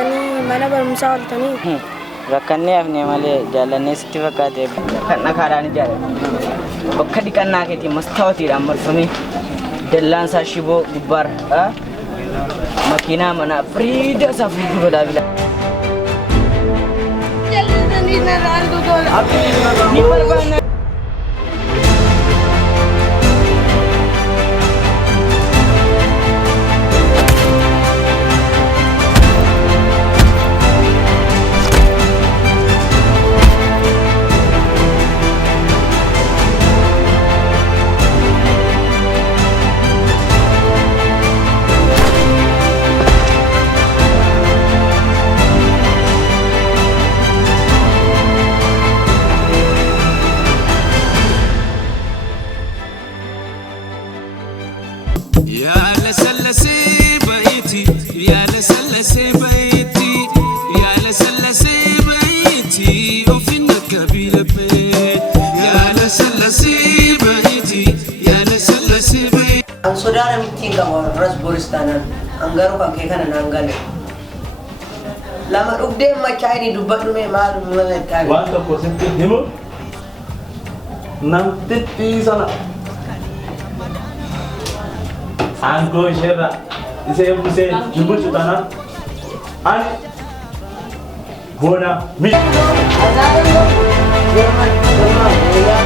baatanii mana barumsaa ooltanii. Rakkannee hafnee malee jaalannee sitti fakkaatee kan dhakaadhaan ijaarame. Bakka dhiqannaa keetii mastaawotiidhaan marfamee dallaan isaa shiboo gubbaarra makiinaa manaa firiida isaa fuuldura daabila. Ni barbaanna. Saudara meeting kamu ras boristanan anggaru pakai kan anggale lama upde macam ini dubat dume mal meletak wanta positif himu nanti di sana anggo shera ise jubur sutana an bona mi azaran lo jerman ya